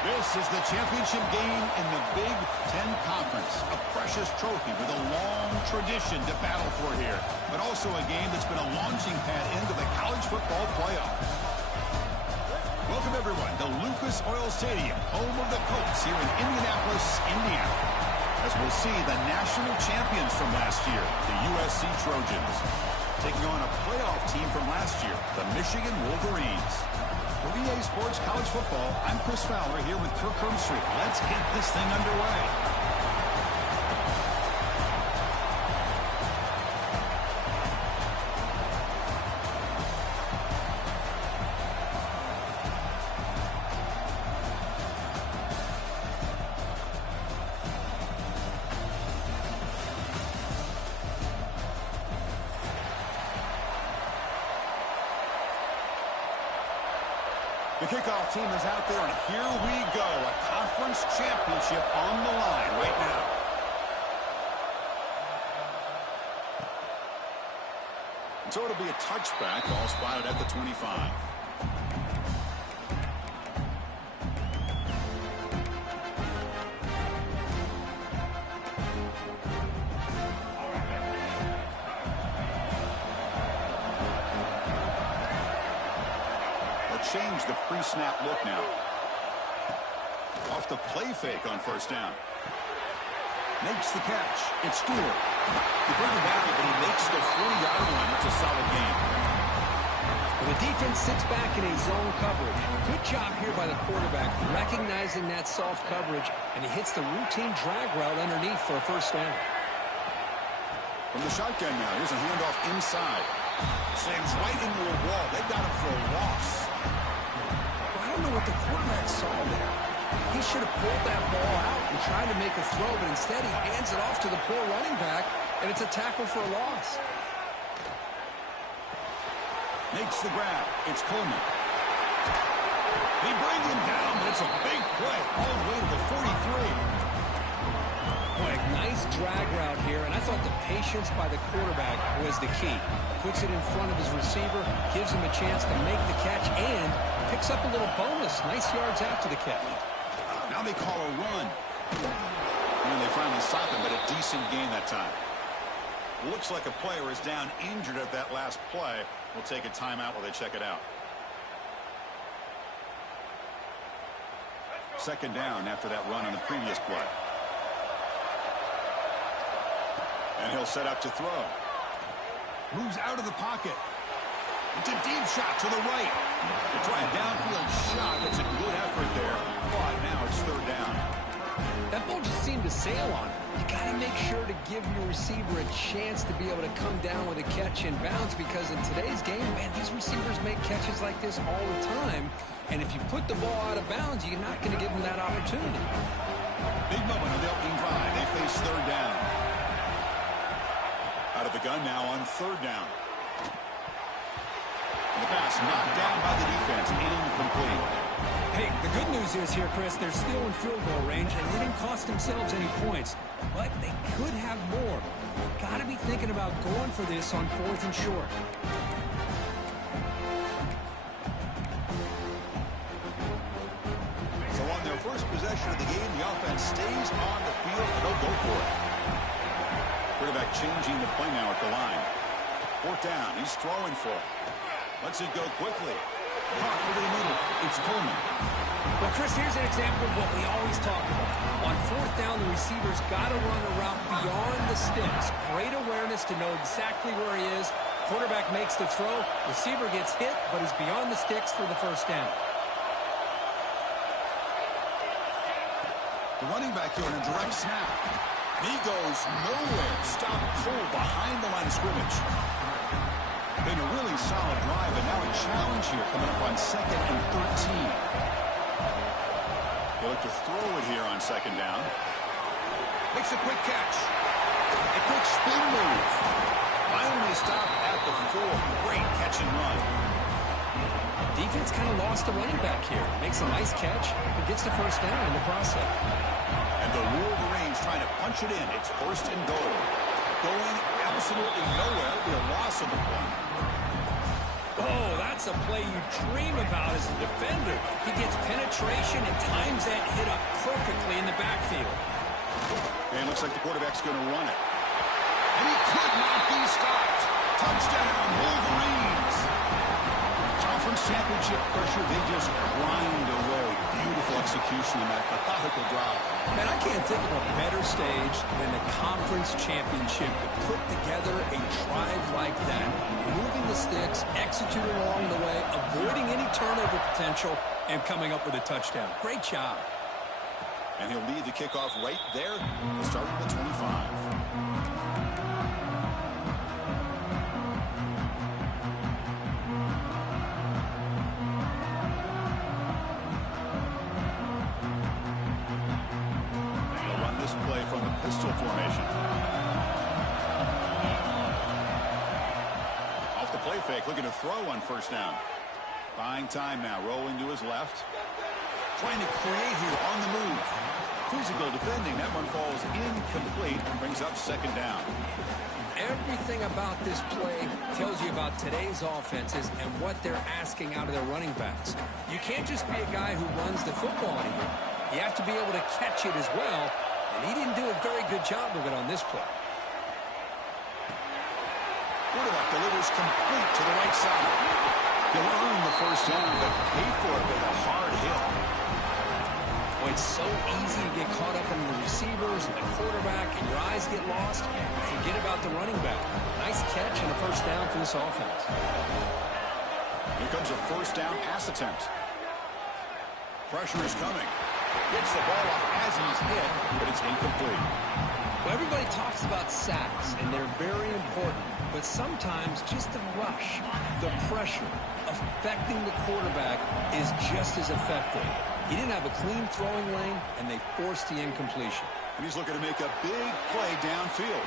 This is the championship game in the Big Ten Conference. A precious trophy with a long tradition to battle for here. But also a game that's been a launching pad into the college football playoff. Welcome, everyone, to Lucas Oil Stadium, home of the Colts here in Indianapolis, Indiana. As we'll see the national champions from last year, the USC Trojans, taking on a playoff team from last year, the Michigan Wolverines. For EA Sports College Football, I'm Chris Fowler here with Kirk Herbstreit. Let's get this thing underway. The kickoff team is out there, and here we go. A conference championship on the line right now. So it'll be a touchback, ball spotted at the 25. Change the pre-snap look now. Off the play fake on first down. Makes the catch. It's Stewart. He bring him back, but he makes the 40-yard line. It's a solid game. The defense sits back in a zone coverage. Good job here by the quarterback, recognizing that soft coverage, and he hits the routine drag route underneath for a first down. From the shotgun now, here's a handoff inside. Slams right into a wall. They got him for a loss. I don't know what the quarterback saw there. He should have pulled that ball out and tried to make a throw, but instead he hands it off to the poor running back, and it's a tackle for a loss. Makes the grab. It's Coleman. They bring him down, but it's a big play all the way to the 43. Boy, nice drag route here, and I thought the patience by the quarterback was the key. Puts it in front of his receiver, gives him a chance to make the catch, and picks up a little bonus. Nice yards after the catch. Now they call a run. And they finally stop him, but a decent gain that time. Looks like a player is down injured at that last play. We'll take a timeout while they check it out. Second down after that run on the previous play. And he'll set up to throw. Moves out of the pocket. It's a deep shot to the right. They try a downfield shot. It's a good effort there. But now it's third down. That ball just seemed to sail on him. You got to make sure to give your receiver a chance to be able to come down with a catch and bounce, because in today's game, man, these receivers make catches like this all the time. And if you put the ball out of bounds, you're not going to give them that opportunity. Big moment on the opening drive. They face third down. Out of the gun now on third down. And the pass knocked down by the defense. Incomplete. Hey, the good news is here, Chris, they're still in field goal range, and they didn't cost themselves any points. But they could have more. Got to be thinking about going for this on fourth and short. So on their first possession of the game, the offense stays on the field, and they'll go for it. Quarterback changing the play now at the line. Fourth down. He's throwing for it. Lets it go quickly. Caught over the middle. It's Coleman. Well, Chris, here's an example of what we always talk about. On fourth down, the receiver's got to run a route beyond the sticks. Great awareness to know exactly where he is. Quarterback makes the throw. Receiver gets hit, but he's beyond the sticks for the first down. The running back here in a direct snap. He goes nowhere. Stop cold behind the line of scrimmage. Been a really solid drive, and now a challenge here coming up on 2nd and 13. They look to throw it here on second down. Makes a quick catch. A quick spin move. Finally stopped at the 4. Great catch and run. Defense kind of lost the running back here. Makes a nice catch and gets the first down in the process. And the Wolverines trying to punch it in. It's first and goal. Going absolutely nowhere. It'll be a loss of the play. Oh, that's That's a play you dream about as a defender. He gets penetration and times that hit up perfectly in the backfield. And looks like the quarterback's going to run it. And he could not be stopped. Touchdown, Wolverines. Conference championship pressure, they just grind away. Beautiful execution in that methodical drive. Man, I can't think of a better stage than the conference championship to put together a drive like that. Moving the sticks, executing along the way, avoiding any turnover potential, and coming up with a touchdown. Great job. And he'll lead the kickoff right there. We'll start at the 25. Play from the pistol formation. Off the play fake, looking to throw on first down. Buying time now, rolling to his left. Trying to create here on the move. Physical defending, that one falls incomplete and brings up second down. Everything about this play tells you about today's offenses and what they're asking out of their running backs. You can't just be a guy who runs the football anymore. You have to be able to catch it as well. And he didn't do a very good job of it on this play. Quarterback delivers complete to the right side. He'll earn the first down, but pay for it with a hard hit. Well, it's so easy to get caught up in the receivers and the quarterback, and your eyes get lost. Forget about the running back. Nice catch and a first down for this offense. Here comes a first down pass attempt. Pressure is coming. Gets the ball off as he's hit, but it's incomplete. Well, everybody talks about sacks, and they're very important. But sometimes just the rush, the pressure, affecting the quarterback is just as effective. He didn't have a clean throwing lane, and they forced the incompletion. And he's looking to make a big play downfield.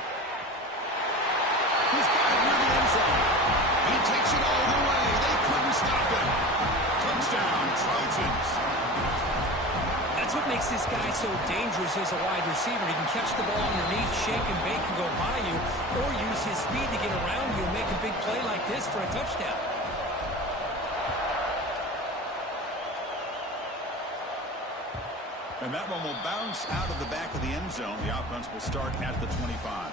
He's got it near the end zone. And he takes it all the way. They couldn't stop him. Touchdown, Trojans. That's what makes this guy so dangerous as a wide receiver. He can catch the ball underneath, shake and bake and go by you, or use his speed to get around you and make a big play like this for a touchdown. And that one will bounce out of the back of the end zone. The offense will start at the 25.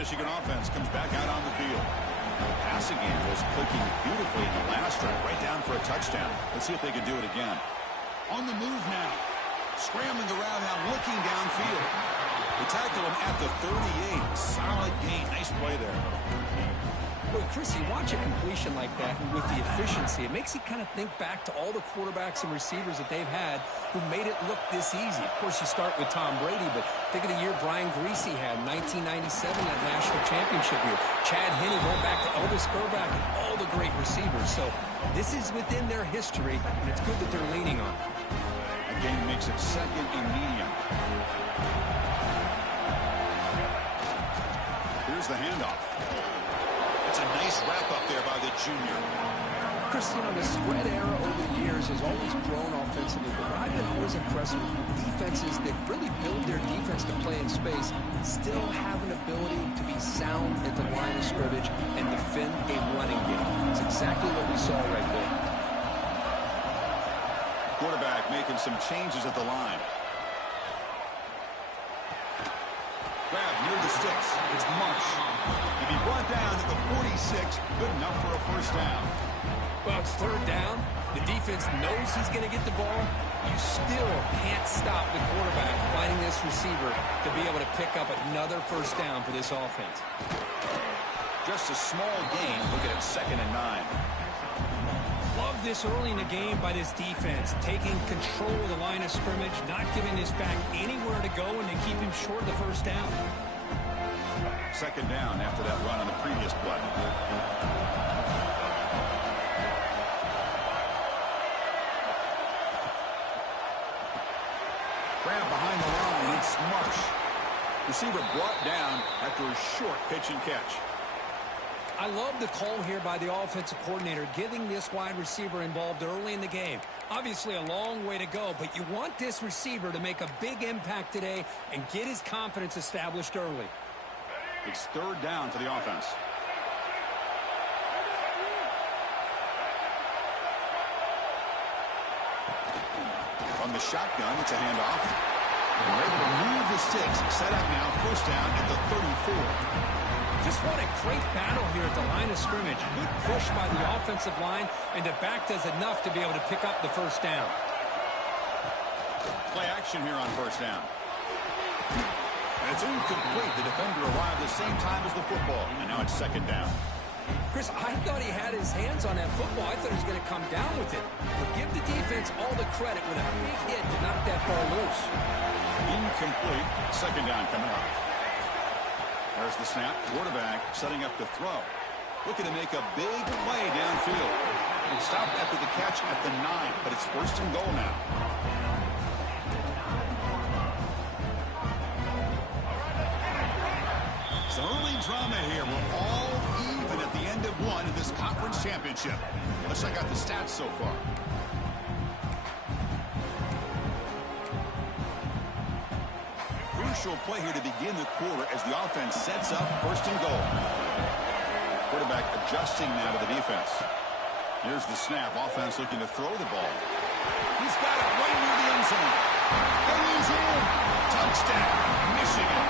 Michigan offense comes back out on the field. The passing game was clicking beautifully in the last drive, right down for a touchdown. Let's see if they can do it again. On the move now. Scrambling around now, looking downfield. They tackle him at the 38. Solid gain. Nice play there. Well, Chris, you watch a completion like that with the efficiency. It makes you kind of think back to all the quarterbacks and receivers that they've had who made it look this easy. Of course, you start with Tom Brady, but think of the year Brian Greasy had in 1997, that national championship year. Chad Henne going back to Elvis Grbac and all the great receivers. So this is within their history, and it's good that they're leaning on it. Again, makes it second and medium. Here's the handoff. It's a nice wrap-up there by the junior. Chris, you know, the spread era over the years has always grown offensively, but I've been always impressed with defenses that really build their defense to play in space, still have an ability to be sound at the line of scrimmage and defend a running game. It's exactly what we saw right there. Quarterback making some changes at the line. Grab near the sticks. It's Marsh. He'll be brought down at the 46. Good enough for a first down. Well, it's third down. The defense knows he's going to get the ball. You still can't stop the quarterback finding this receiver to be able to pick up another first down for this offense. Just a small gain. Looking at 2nd and 9. Love this early in the game by this defense, taking control of the line of scrimmage, not giving this back anywhere to go, and they keep him short of the first down. 2nd down after that run on the previous play. Grab behind the line. It's Marsh. Receiver brought down after a short pitch and catch. I love the call here by the offensive coordinator, getting this wide receiver involved early in the game. Obviously a long way to go, but you want this receiver to make a big impact today and get his confidence established early. It's third down for the offense. From the shotgun, it's a handoff. They're able to move the sticks. Set up now, first down at the 34. Just what a great battle here at the line of scrimmage. Good push by the offensive line, and the back does enough to be able to pick up the first down. Play action here on first down. And it's incomplete. The defender arrived at the same time as the football, and now it's second down. Chris, I thought he had his hands on that football. I thought he was going to come down with it. But give the defense all the credit with a big hit to knock that ball loose. Incomplete. Second down coming up. There's the snap. Quarterback setting up to throw. Looking to make a big play downfield. It stopped after the catch at the 9, but it's first and goal now. Some early drama here. We're all even at the end of one in this conference championship. Let's check out the stats so far. Crucial play here to begin the quarter as the offense sets up first and goal. Quarterback adjusting now to the defense. Here's the snap. Offense looking to throw the ball. He's got it right near the end zone. And he's in. Touchdown, Michigan.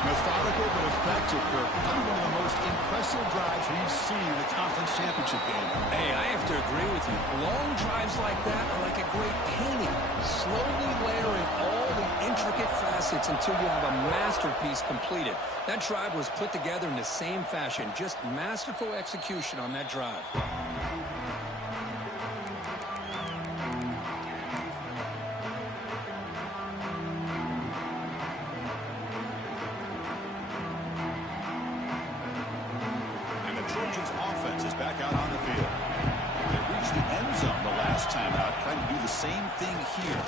Methodical but effective, Kirk. Probably one of the most impressive drives we've seen in the conference championship game. Hey, I have to agree with you. Long drives like that are like a great painting. Slowly layering all the intricate facets until you have a masterpiece completed. That drive was put together in the same fashion. Just masterful execution on that drive. Offense is back out on the field. They reached the end zone the last time out, trying to do the same thing here.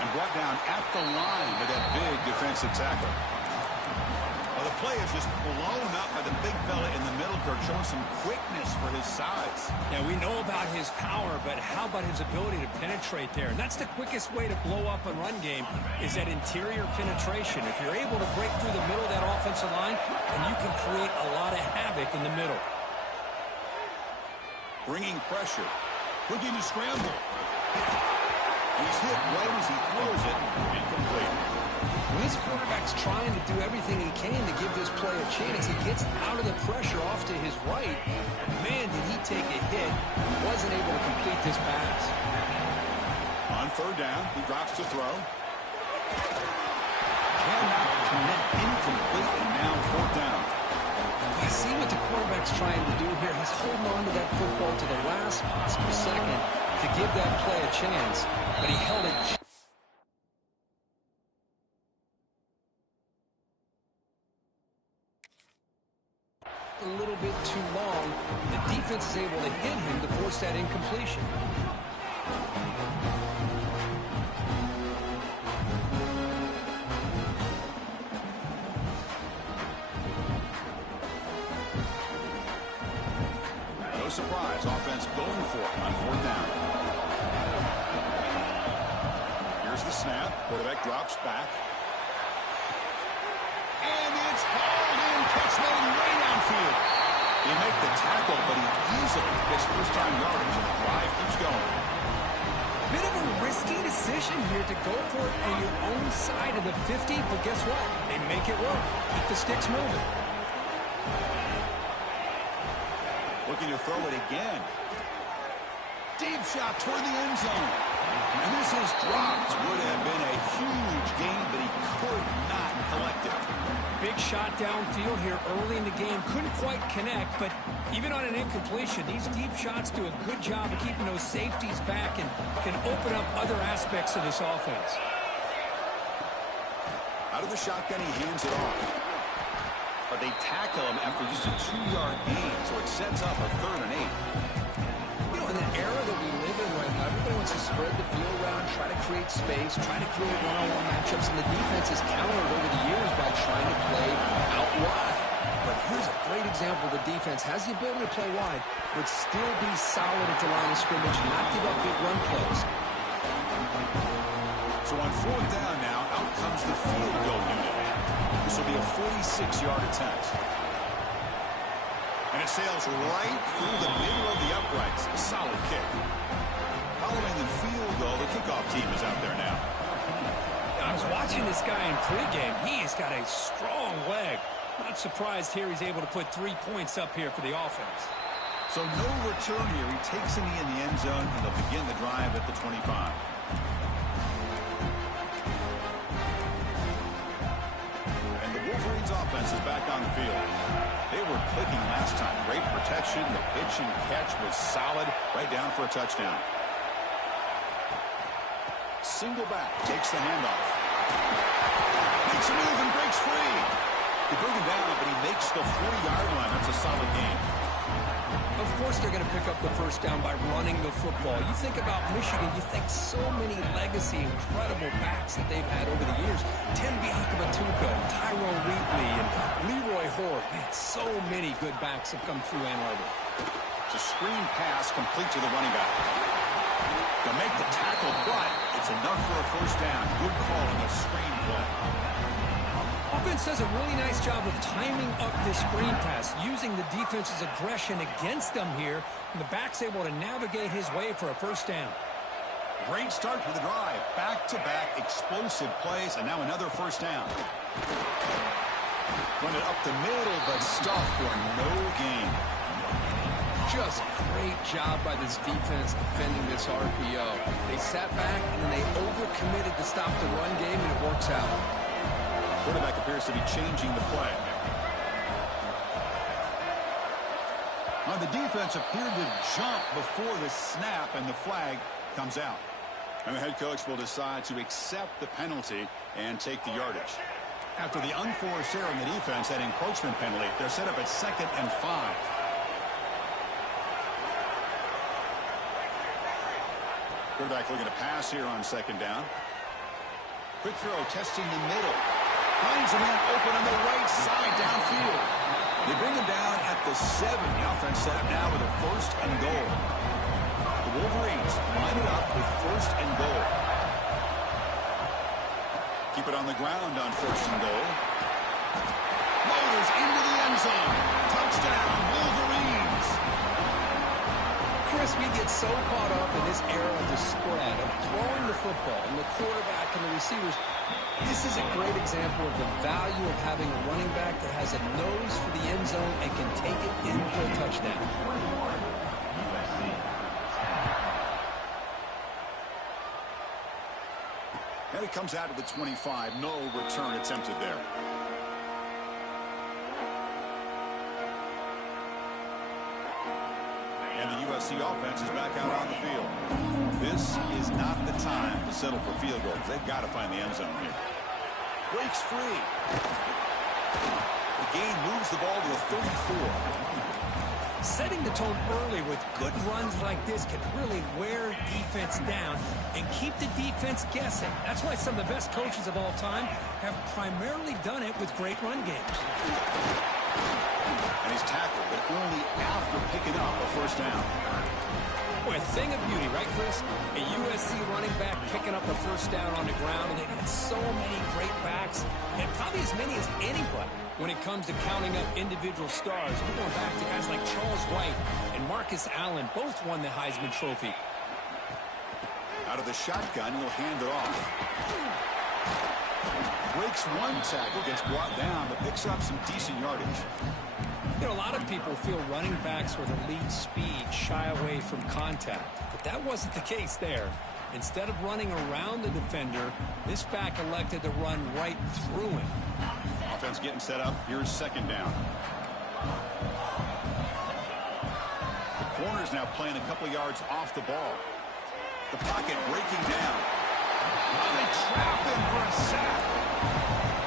And brought down at the line by that big defensive tackle. Well, the play is just blown up by the big fella in the middle, Kirk, showing some quickness for his size. Yeah, we know about his power, but how about his ability to penetrate there? And that's the quickest way to blow up a run game, is that interior penetration. If you're able to break through the middle of that offensive line, then you can create a lot of havoc in the middle. Bringing pressure. Looking to scramble. He's hit right as he throws it. Incomplete. When this quarterback's trying to do everything he can to give this play a chance, he gets out of the pressure off to his right. Man, did he take a hit. Wasn't able to complete this pass. On third down, he drops to throw. Cannot connect. Incomplete, and now fourth down. I see what the quarterback's trying to do here. He's holding on to that football to the last possible second to give that play a chance, but he held it. A little bit too long. The defense is able to hit him to force that incompletion. No surprise, offense going for it on fourth down. Here's the snap. Quarterback drops back. And it's hauled in. Catch made way downfield. He make the tackle, but he easily gets first-time yardage, and the drive keeps going. Bit of a risky decision here to go for it on your own side of the 50, but guess what? They make it work. Keep the sticks moving. Looking to throw it again. Deep shot toward the end zone. And this is dropped. Would have been a huge gain, but he could not collect it. Big shot downfield here early in the game. Couldn't quite connect, but even on an incompletion, these deep shots do a good job of keeping those safeties back and can open up other aspects of this offense. Out of the shotgun, he hands it off. But they tackle him after just a 2-yard gain, so it sets up a 3rd and 8. You know, in an era that we live in right now, everybody wants to spread the field around, try to create space, try to create one-on-one matchups, and the defense has countered over the years by trying to play out wide. But here's a great example. The defense has the ability to play wide, but still be solid at the line of scrimmage and not give up big run plays. So on fourth down now, out comes the field goal unit. This will be a 46-yard attempt. And it sails right through the middle of the uprights. A solid kick. Following the field goal, the kickoff team is out there now. I was watching this guy in pregame. He's got a strong leg. Not surprised here he's able to put 3 points up here for the offense. So no return here. He takes a knee in the end zone, and they'll begin the drive at the 25. And the Wolverines offense is back on the field. They were clicking last time. Great protection. The pitch and catch was solid. Right down for a touchdown. Single back. Takes the handoff. Makes a move and breaks free. They bring him down, but he makes the 40-yard line. That's a solid game. Of course they're going to pick up the first down by running the football. You think about Michigan, you think so many legacy, incredible backs that they've had over the years. Tim Biakabatuka, Tyrone Wheatley, and Leroy Horde. Man, so many good backs have come through Ann Arbor. It's a screen pass complete to the running back. They'll make the tackle, but it's enough for a first down. Good call on the screen play. Offense does a really nice job of timing up this screen pass, using the defense's aggression against them here. And the back's able to navigate his way for a first down. Great start to the drive. Back-to-back explosive plays, and now another first down. Run it up the middle, but stuffed for no gain. Just great job by this defense defending this RPO. They sat back, and then they overcommitted to stop the run game, and it works out. Quarterback appears to be changing the play. Now the defense appeared to jump before the snap, and the flag comes out. And the head coach will decide to accept the penalty and take the yardage. After the unforced error in the defense, that encroachment penalty, they're set up at 2nd and 5. Quarterback looking to pass here on 2nd down. Quick throw, testing the middle. Finds a man open on the right side downfield. They bring him down at the 7. The offense set up now with a 1st and goal. The Wolverines line it up with 1st and goal. Keep it on the ground on 1st and goal. Motors into the end zone. Touchdown, Wolverines. Chris, we get so caught up in this era of the spread, of throwing the football, and the quarterback and the receivers. This is a great example of the value of having a running back that has a nose for the end zone and can take it in for a touchdown. And he comes out of the 25. No return attempted there. And the USC offense is back out on the field. This is not the time to settle for field goals. They've got to find the end zone here. Breaks free. The gain moves the ball to the 34. Setting the tone early with good runs like this can really wear defense down and keep the defense guessing. That's why some of the best coaches of all time have primarily done it with great run games. And he's tackled, but only after picking up a first down. Boy, a thing of beauty, right, Chris? A USC running back picking up a first down on the ground, and they've had so many great backs, and probably as many as anybody when it comes to counting up individual stars. We're going back to guys like Charles White and Marcus Allen. Both won the Heisman Trophy. Out of the shotgun, he'll hand it off. Breaks one tackle, gets brought down, but picks up some decent yardage. You know, a lot of people feel running backs with elite speed shy away from contact, but that wasn't the case there. Instead of running around the defender, this back elected to run right through him. Offense getting set up. Here's 2nd down. The corner's now playing a couple yards off the ball. The pocket breaking down. Oh, they trap him for a sack.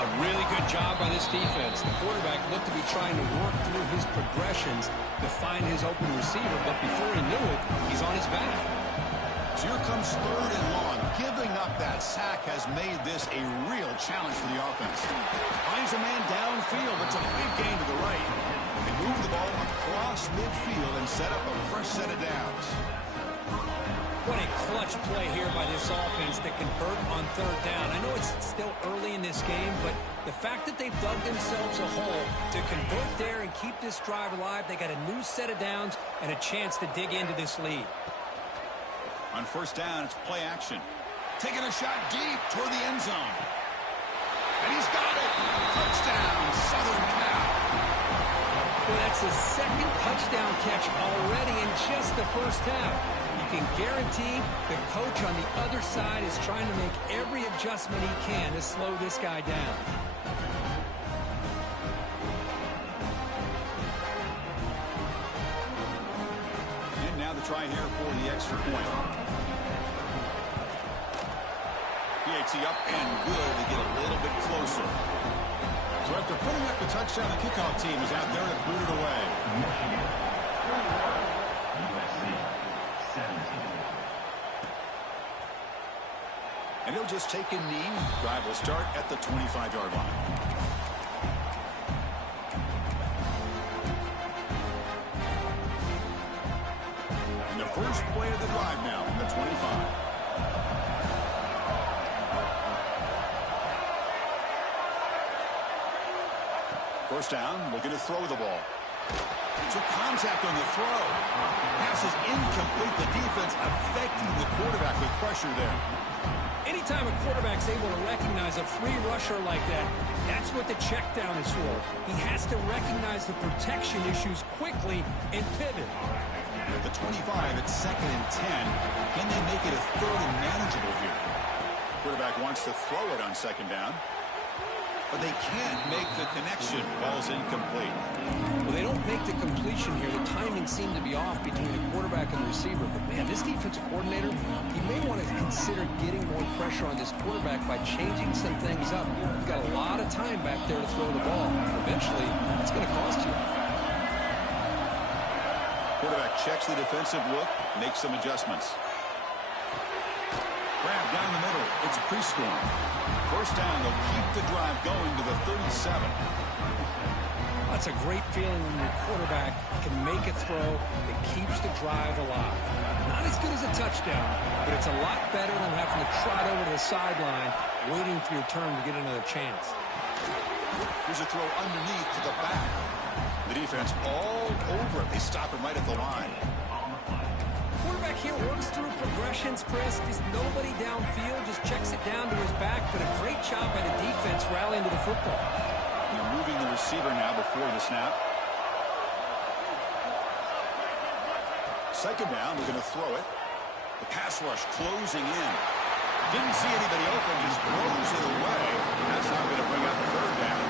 A really good job by this defense. The quarterback looked to be trying to work through his progressions to find his open receiver, but before he knew it, he's on his back. So here comes 3rd and long, giving stop that. Sack has made this a real challenge for the offense. Finds a man downfield. It's a big gain to the right. They move the ball across midfield and set up a fresh set of downs. What a clutch play here by this offense to convert on third down. I know it's still early in this game, but the fact that they've dug themselves a hole to convert there and keep this drive alive, they got a new set of downs and a chance to dig into this lead. On first down, it's play action. Taking a shot deep toward the end zone. And he's got it. Touchdown, Southern Cal. Well, that's his second touchdown catch already in just the first half. You can guarantee the coach on the other side is trying to make every adjustment he can to slow this guy down. And now the try here for the extra point. PAT up and good to get a little bit closer. So after putting up the touchdown, the kickoff team is out there to boot it away. And he'll just take a knee. Drive will start at the 25-yard line. And the first play of the drive now from the 25. First down, looking to throw the ball. So contact on the throw. Pass is incomplete. The defense affecting the quarterback with pressure there. Anytime a quarterback's able to recognize a free rusher like that, that's what the check down is for. He has to recognize the protection issues quickly and pivot. At the 25, it's 2nd and 10. Can they make it a third and manageable here? Quarterback wants to throw it on second down. But they can't make the connection. Ball's incomplete. Well, they don't make the completion here. The timing seemed to be off between the quarterback and the receiver. But, man, this defensive coordinator, he may want to consider getting more pressure on this quarterback by changing some things up. He's got a lot of time back there to throw the ball. Eventually, it's going to cost you. Quarterback checks the defensive look, makes some adjustments. Grab down the middle. It's Prescorn. First down, they'll keep the drive going to the 37. That's a great feeling when your quarterback can make a throw that keeps the drive alive. Not as good as a touchdown, but it's a lot better than having to trot over to the sideline, waiting for your turn to get another chance. Here's a throw underneath to the back. The defense all over it. They stop him right at the line. Quarterback here works through progressions, Chris. Just nobody downfield, just checks it down to his back. But a great job by the defense rallying to the football. They're moving the receiver now before the snap. Second down, they're going to throw it. The pass rush closing in. Didn't see anybody open, just throws it away. That's not going to bring up third down.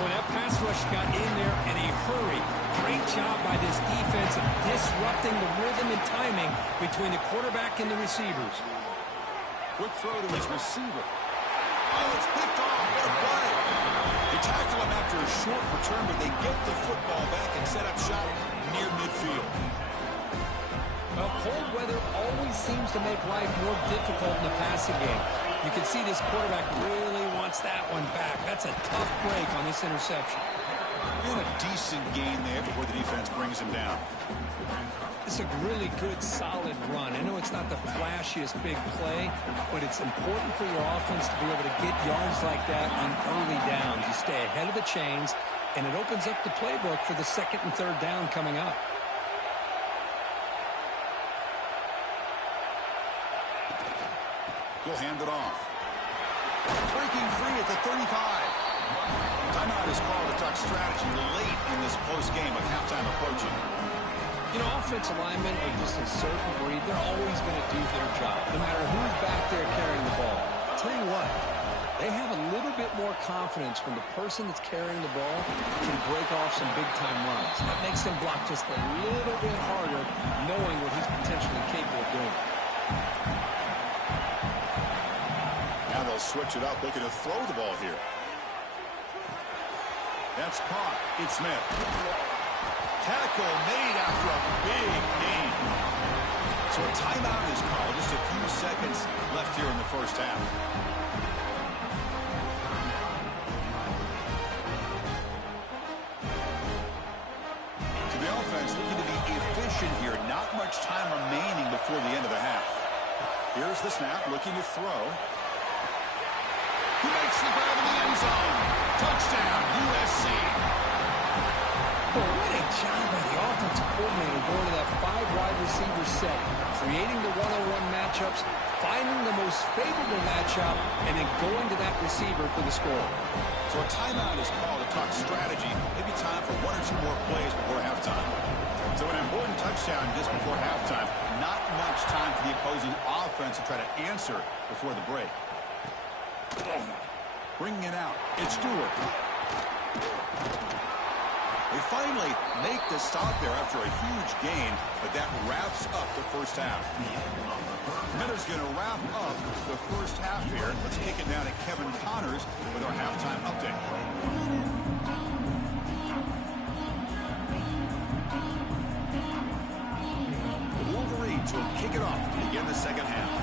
Well, that pass rush got in there in a hurry. Great job by this defense of disrupting the rhythm and timing between the quarterback and the receivers. Quick throw to his receiver. Oh, it's picked off. What a play. They tackle him after a short return, but they get the football back and set up shop near midfield. Well, cold weather always seems to make life more difficult in the passing game. You can see this quarterback really wants that one back. That's a tough break on this interception. And a decent gain there before the defense brings him down. It's a really good, solid run. I know it's not the flashiest big play, but it's important for your offense to be able to get yards like that on early downs. You stay ahead of the chains, and it opens up the playbook for the second and third down coming up. He'll hand it off. Breaking free at the 35. Timeout is called to talk strategy late in this close game with halftime approaching. You know, offensive linemen are just a certain breed. They're always going to do their job, no matter who's back there carrying the ball. I'll tell you what, they have a little bit more confidence when the person that's carrying the ball can break off some big-time runs. That makes them block just a little bit harder, knowing what he's potentially capable of doing. Now they'll switch it up, looking to throw the ball here. That's caught. It's Smith. Tackle made after a big gain. So a timeout is called. Just a few seconds left here in the the snap, looking to throw. He makes the grab in the end zone. Touchdown, USC. Well, what a job by the offensive coordinator going to that 5-wide receiver set, creating the one-on-one matchups, finding the most favorable matchup, and then going to that receiver for the score. So a timeout is called to talk strategy. Maybe time for 1 or 2 more plays before halftime. So an important touchdown just before halftime. Not much time for the opposing offense to try to answer before the break. Bringing it out. It's Stewart. They finally make the stop there after a huge gain, but that wraps up the first half. Miller's going to wrap up the first half here. Let's kick it down to Kevin Connors with our halftime update. The Wolverines will kick it off to begin the second half.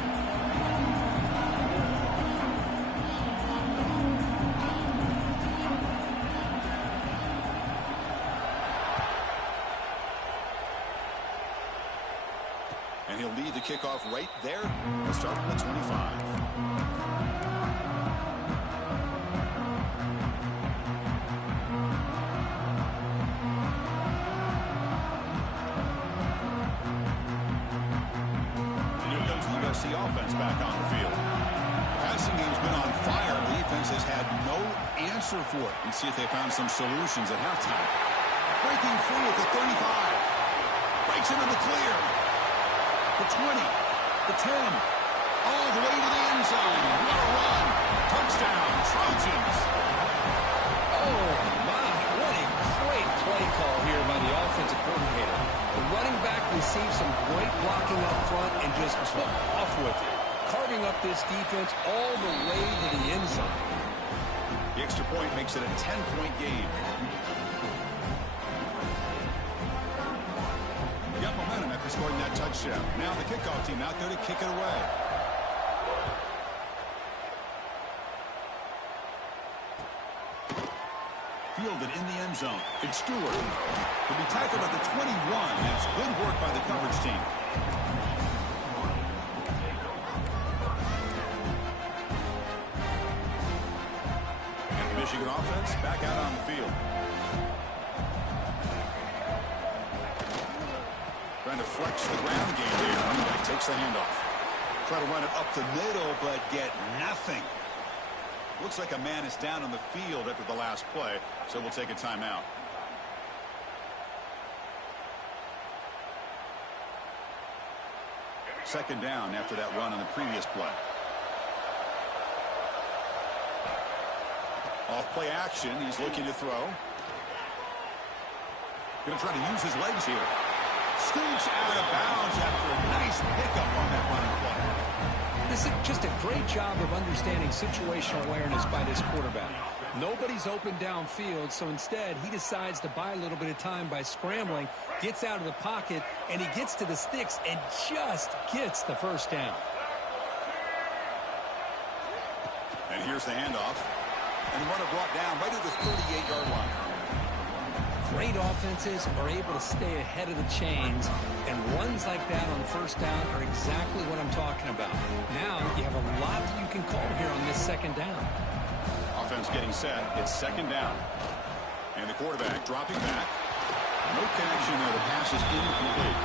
And he'll lead the kickoff right there. We'll start from the 25. And here comes the USC offense back on the field. The passing game's been on fire. The defense has had no answer for it. Let's see if they found some solutions at halftime. Breaking free at the 35. Breaks into the clear. The 20, the 10, all the way to the end zone. What a run. Touchdown, Trojans. Oh, my. What a great play call here by the offensive coordinator. The running back received some great blocking up front and just took off with it, carving up this defense all the way to the end zone. The extra point makes it a 10-point game. Got momentum after scoring that touchdown. Now the kickoff team out there to kick it away. Fielded in the end zone. It's Stewart. He'll be tackled at the 21. That's good work by the coverage team. And the Michigan offense back out on the field. Trying to flex the ground game here. He takes the handoff. Try to run it up the middle, but get nothing. Looks like a man is down on the field after the last play, so we'll take a timeout. Second down after that run on the previous play. Off play action. He's looking to throw. Going to try to use his legs here. Scoots out of bounds after a nice pickup on that running play. This is just a great job of understanding situational awareness by this quarterback. Nobody's open downfield, so instead he decides to buy a little bit of time by scrambling, gets out of the pocket, and he gets to the sticks and just gets the first down. And here's the handoff. And runner brought down right at the 38-yard line. Great offenses are able to stay ahead of the chains, and runs like that on first down are exactly what I'm talking about. Now you have a lot that you can call here on this second down. Offense getting set. It's second down. And the quarterback dropping back. No connection there. The pass is incomplete.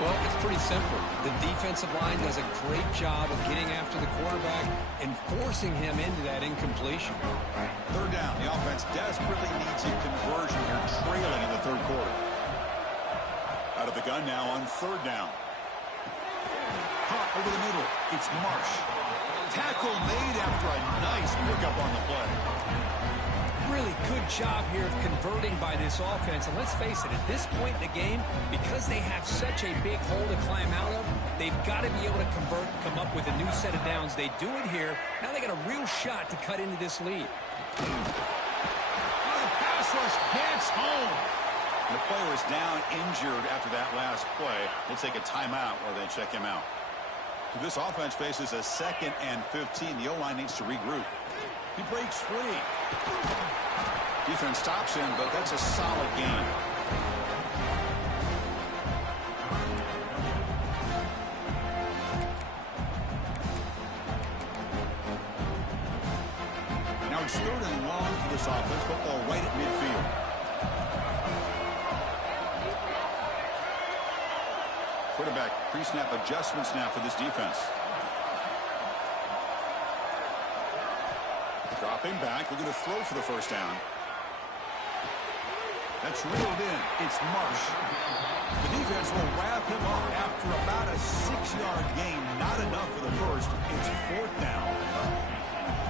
Well, it's pretty simple. The defensive line does a great job of getting after the quarterback and forcing him into that incompletion. Third down. The offense desperately needs a conversion here, trailing in the third quarter. Out of the gun now on third down. Caught over the middle. It's Marsh. Tackle made after a nice pickup on the play. Really good job here of converting by this offense. And let's face it, at this point in the game, because they have such a big hole to climb out of, they've got to be able to convert, come up with a new set of downs. They do it here. Now they got a real shot to cut into this lead. The pass rush gets home. The player is down injured after that last play. We'll take a timeout while they check him out. So this offense faces a 2nd and 15. The O-line needs to regroup. He breaks free. Defense stops him, but that's a solid gain. it's 3rd and long for this offense. Football right at midfield. Quarterback pre-snap adjustments now for this defense. Dropping back, looking to throw for the first down. That's reeled in. It's Marsh. The defense will wrap him up after about a 6-yard gain. Not enough for the first. It's 4th down.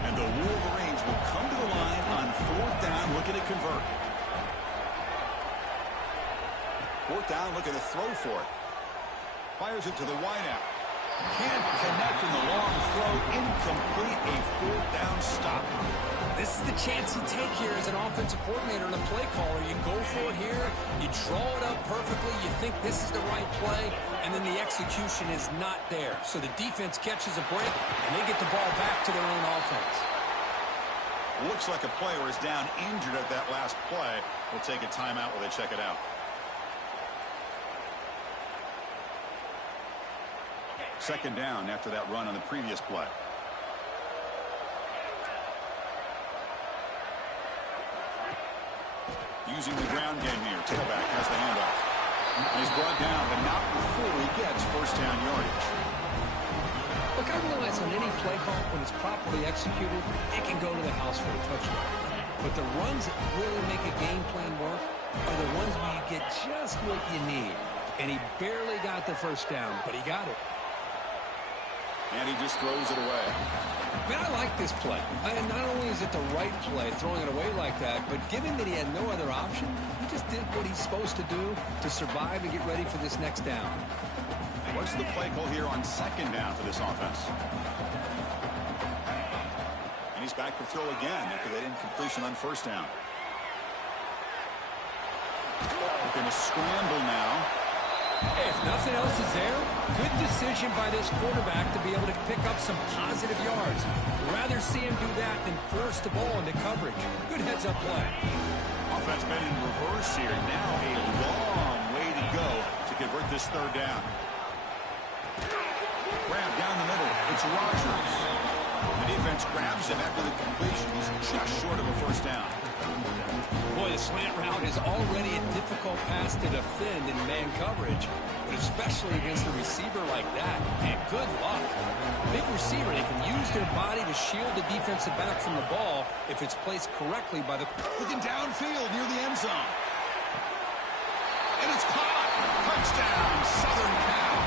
And the Wolverines will come to the line on 4th down, looking to convert. 4th down, looking to throw for it. Fires it to the wideout. Can't connect in the long throw. Incomplete. A 4th down stop. This is the chance you take here as an offensive coordinator and a play caller. You go for it here. You draw it up perfectly. You think this is the right play, and then the execution is not there. So the defense catches a break, and they get the ball back to their own offense. Looks like a player is down injured at that last play. We'll take a timeout while they check it out. Second down after that run on the previous play. Using the ground game here. Tailback has the handoff. He's brought down, but not before he gets first down yardage. Look, I realize on any play call, when it's properly executed, it can go to the house for a touchdown. But the runs that really make a game plan work are the ones where you get just what you need. And he barely got the first down, but he got it. And he just throws it away. Man, I like this play. And not only is it the right play, throwing it away like that, but given that he had no other option, he just did what he's supposed to do to survive and get ready for this next down. And what's the play call here on second down for this offense? And he's back to throw again after that incompletion on first down. They're going to scramble now. If nothing else is there, good decision by this quarterback to be able to pick up some positive yards. Rather see him do that than force the ball into coverage. Good heads-up play. Offense been in reverse here. Now a long way to go to convert this third down. Grab down the middle. It's Rodgers. The defense grabs him after the completion. He's just short of a first down. Boy, the slant route is already a difficult pass to defend in man coverage, but especially against a receiver like that. And good luck. Big receiver, they can use their body to shield the defensive back from the ball if it's placed correctly by the... Looking downfield near the end zone. And it's caught. Touchdown, Southern Cal.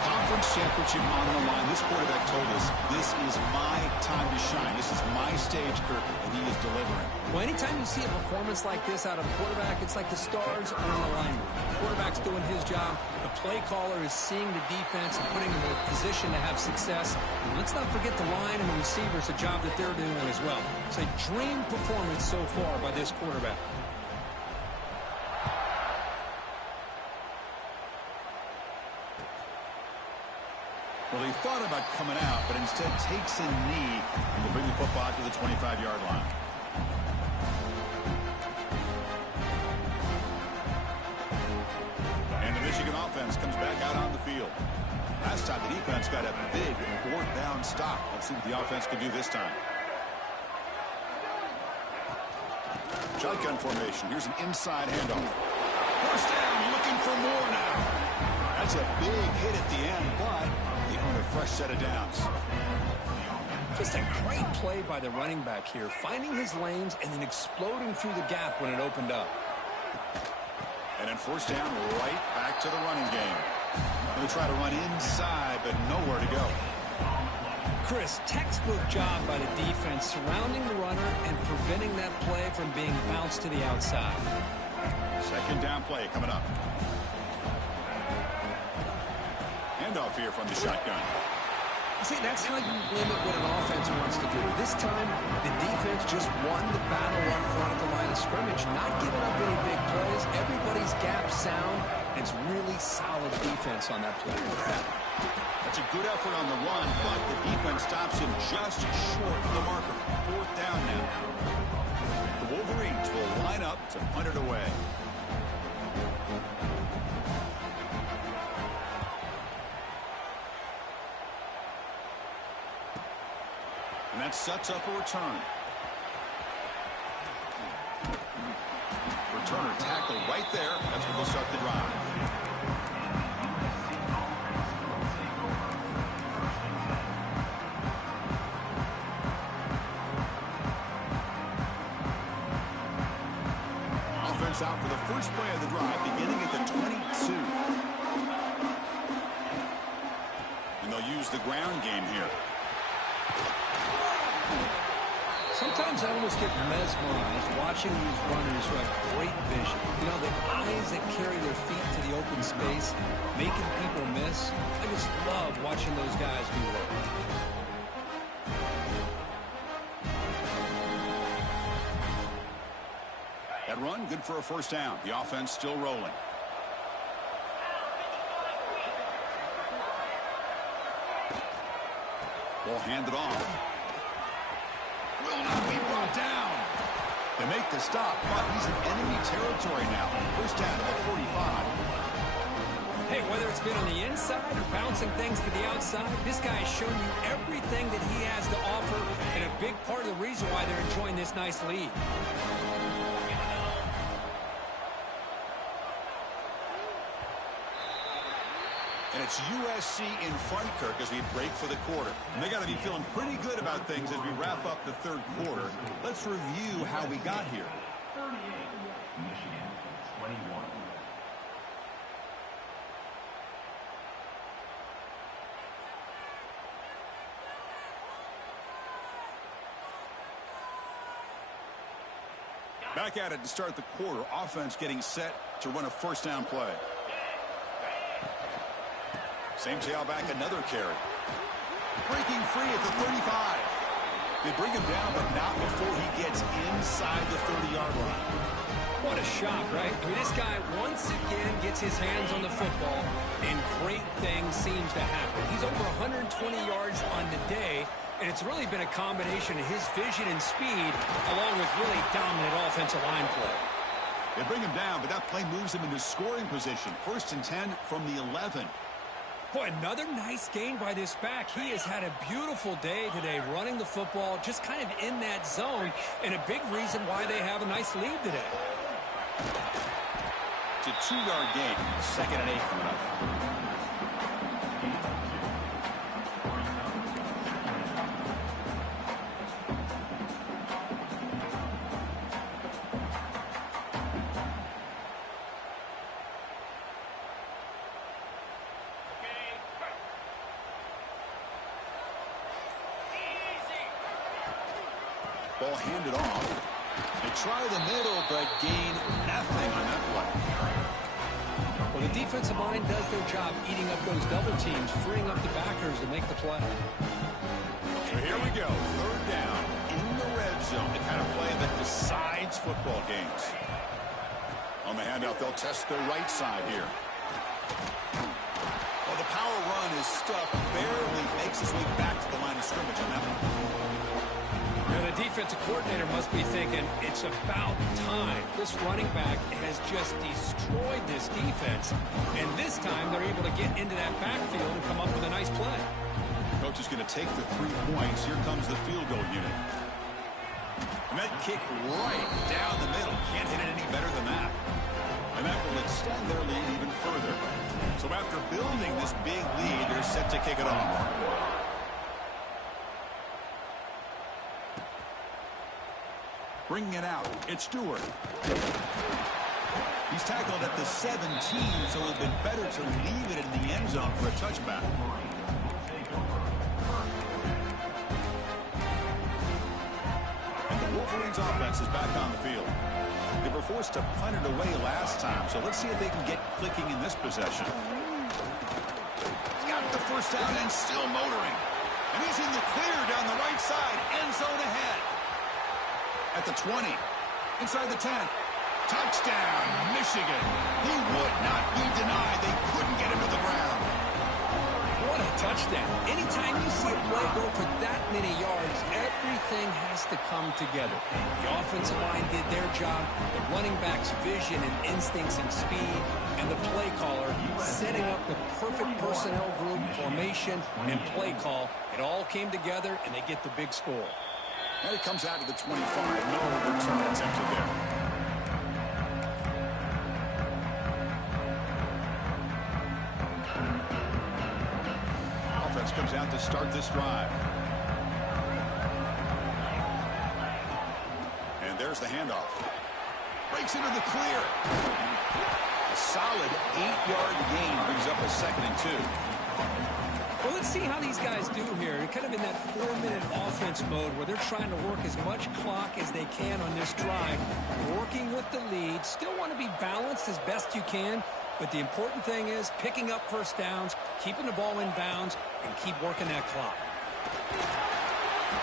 Conference championship on the line. This quarterback told us, this is my time to shine. This is my stage, Kirk, and he is delivering. Well, anytime you see a performance like this out of a quarterback, it's like the stars are in alignment. The quarterback's doing his job. The play caller is seeing the defense and putting them in a position to have success. And let's not forget the line and the receivers, the job that they're doing as well. It's a dream performance so far by this quarterback. Well, he thought about coming out, but instead takes a knee to bring the football to the 25-yard line. And the Michigan offense comes back out on the field. Last time the defense got a big fourth down stop. Let's see what the offense can do this time. Shotgun formation. Here's an inside handoff. First down, looking for more now. That's a big hit at the end, but they earn a fresh set of downs. Just a great play by the running back here, finding his lanes and then exploding through the gap when it opened up. And then first down, right back to the running game. Going to try to run inside, but nowhere to go. Chris, textbook job by the defense surrounding the runner and preventing that play from being bounced to the outside. Second down play coming up. Handoff here from the shotgun. See, that's how you limit what an offense wants to do. This time, the defense just won the battle up front at the line of scrimmage, not giving up any big plays. Everybody's gap sound. It's really solid defense on that play. That's a good effort on the run, but the defense stops him just short of the marker. Fourth down now. The Wolverines will line up to punt it away. And that sets up a return. will start the drive. Offense out for the first play of the drive, beginning at the 22. And they'll use the ground game here. Sometimes I almost get mesmerized watching these runners who have great vision. You know, the eyes that carry their feet to the open space, making people miss. I just love watching those guys do work. That run, good for a first down. The offense still rolling. Ball handed off. Will not be brought down. They make the stop, but he's in enemy territory now. First down to the 45. Hey, whether it's been on the inside or bouncing things to the outside, this guy has shown you everything that he has to offer, and a big part of the reason why they're enjoying this nice lead. And it's USC in front, Kirk, as we break for the quarter. And they got to be feeling pretty good about things as we wrap up the third quarter. Let's review how we got here. 38, Michigan, 21. Back at it to start the quarter. Offense getting set to run a first down play. Same tailback, another carry. Breaking free at the 35. They bring him down, but not before he gets inside the 30-yard line. What a shot, right? I mean, this guy once again gets his hands on the football, and great things seems to happen. He's over 120 yards on the day, and it's really been a combination of his vision and speed, along with really dominant offensive line play. They bring him down, but that play moves him into scoring position. 1st and 10 from the 11. Boy, another nice gain by this back. He has had a beautiful day today running the football, just kind of in that zone, and a big reason why they have a nice lead today. It's a 2-yard gain. 2nd and 8 coming up. Ball handed off. They try the middle, but gain nothing on that play. Well, the defensive line does their job eating up those double teams, freeing up the backers to make the play. So here we go. 3rd down in the red zone. The kind of play that decides football games. On the handout, they'll test their right side here. Well, the power run is stuffed. Barely makes his way back to the line of scrimmage on that one. Now, the defensive coordinator must be thinking, it's about time. This running back has just destroyed this defense. And this time, they're able to get into that backfield and come up with a nice play. Coach is going to take the 3 points. Here comes the field goal unit. And that kick right down the middle. Can't hit it any better than that. And that will extend their lead even further. So after building this big lead, they're set to kick it off. Bringing it out, it's Stewart. He's tackled at the 17, so it would have been better to leave it in the end zone for a touchback. And the Wolverines offense is back on the field. They were forced to punt it away last time, so let's see if they can get clicking in this possession. He's got the first down and still motoring. And he's in the clear down the right side, end zone ahead. At the 20, inside the 10. Touchdown, Michigan. He would not be denied. They couldn't get him to the ground. What a touchdown. Anytime you see a play go for that many yards, everything has to come together. The offensive line did their job, the running back's vision and instincts and speed, and the play caller setting up the perfect personnel group, formation, and play call. It all came together, and they get the big score. And it comes out to the 25. No return attempted there. start this drive. And there's the handoff. Breaks into the clear. A solid 8-yard gain brings up a 2nd and 2. Well, let's see how these guys do here. They're kind of in that 4-minute offense mode where they're trying to work as much clock as they can on this drive, working with the lead. Still want to be balanced as best you can, but the important thing is picking up first downs, keeping the ball in bounds, and keep working that clock.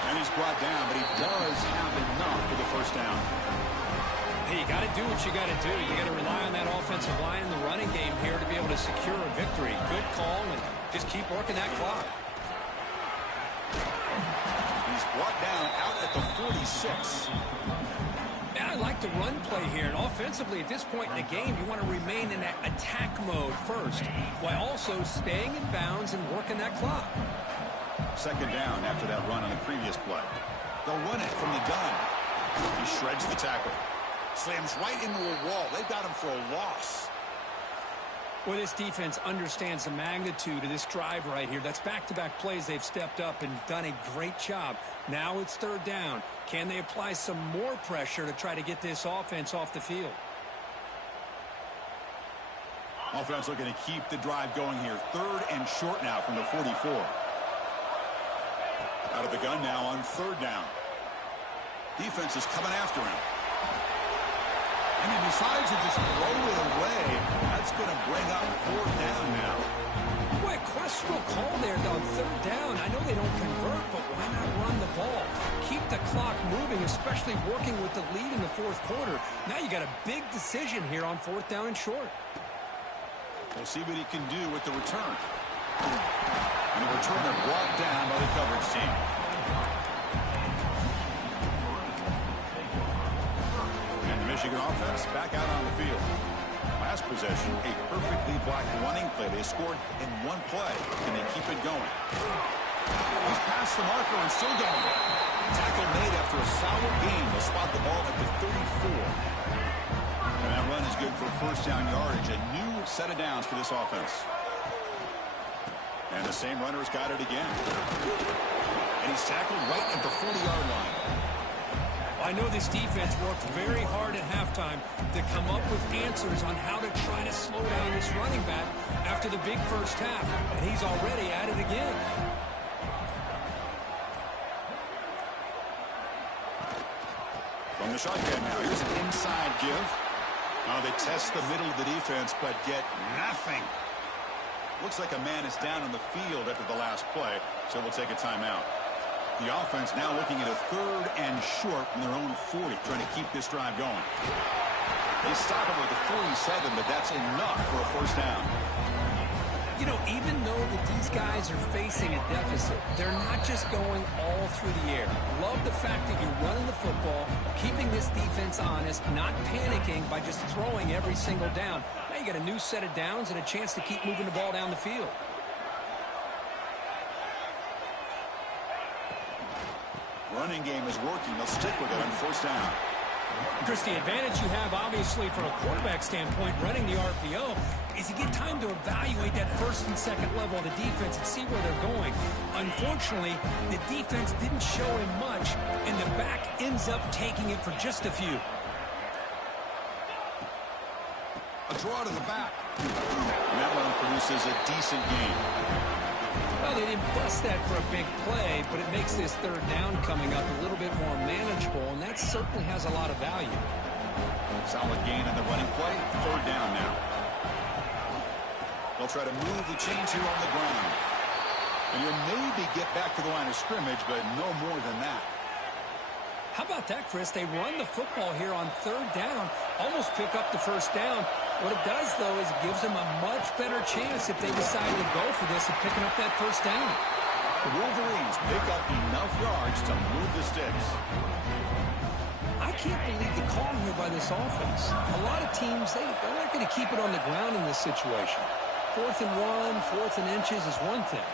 And he's brought down, but he does have enough for the first down. Hey, you got to do what you got to do. You got to rely on that offensive line in the running game here to be able to secure a victory. Good call, and just keep working that clock. He's brought down out at the 46. Yeah, I like the run play here. And offensively, at this point in the game, you want to remain in that attack mode first, while also staying in bounds and working that clock. 2nd down after that run on the previous play. They'll run it from the gun. He shreds the tackle. Slams right into a wall. They've got him for a loss. Well, this defense understands the magnitude of this drive right here. That's back-to-back plays they've stepped up and done a great job. Now it's 3rd down. Can they apply some more pressure to try to get this offense off the field? Offense looking to keep the drive going here. 3rd and short now from the 44. Out of the gun now on 3rd down. Defense is coming after him. And he decides to just throw it away. That's going to bring up 4th down now. Boy, questionable call there on 3rd down. I know they don't convert, but why not run the ball? Keep the clock moving, especially working with the lead in the 4th quarter. Now you got a big decision here on 4th down and short. We'll see what he can do with the return. And the returner brought down by the coverage team. Michigan offense back out on the field. Last possession, a perfectly blocked running play. They scored in one play. Can they keep it going? He's past the marker and still going. Tackle made after a solid gain. They'll spot the ball at the 34. And that run is good for 1st down yardage. A new set of downs for this offense. And the same runner has got it again. And he's tackled right at the 40-yard line. I know this defense worked very hard at halftime to come up with answers on how to try to slow down this running back after the big first half, and he's already at it again. From the shotgun now, here's an inside give. Now they test the middle of the defense, but get nothing. Looks like a man is down on the field after the last play, so we'll take a timeout. The offense now looking at a 3rd and short from their own 40, trying to keep this drive going. They stop him with the 47, but that's enough for a 1st down. You know, even though that these guys are facing a deficit, they're not just going all through the air. Love the fact that you're running the football, keeping this defense honest, not panicking by just throwing every single down. Now you got a new set of downs and a chance to keep moving the ball down the field. Running game is working. They'll stick with it on 1st down. Chris, the advantage you have, obviously, from a quarterback standpoint, running the RPO, is you get time to evaluate that 1st and 2nd level of the defense and see where they're going. Unfortunately, the defense didn't show him much, and the back ends up taking it for just a few. A draw to the back. And that one produces a decent gain. Well, they didn't bust that for a big play, but it makes this 3rd down coming up a little bit more manageable, and that certainly has a lot of value. Solid gain in the running play. 3rd down now. They'll try to move the chains here on the ground. And you'll maybe get back to the line of scrimmage, but no more than that. How about that, Chris? They run the football here on 3rd down, almost pick up the 1st down. What it does, though, is it gives them a much better chance if they decide to go for this of picking up that 1st down. The Wolverines pick up enough yards to move the sticks. I can't believe the call here by this offense. A lot of teams, they're not going to keep it on the ground in this situation. 4th and 1, 4th and inches is one thing.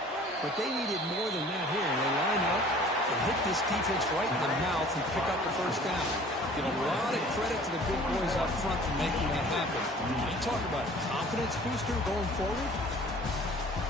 But they needed more than that here. And they line up and hit this defense right in the mouth and pick up the 1st down. Give a lot of credit to the big boys up front for making that happen. You talk about a confidence booster going forward.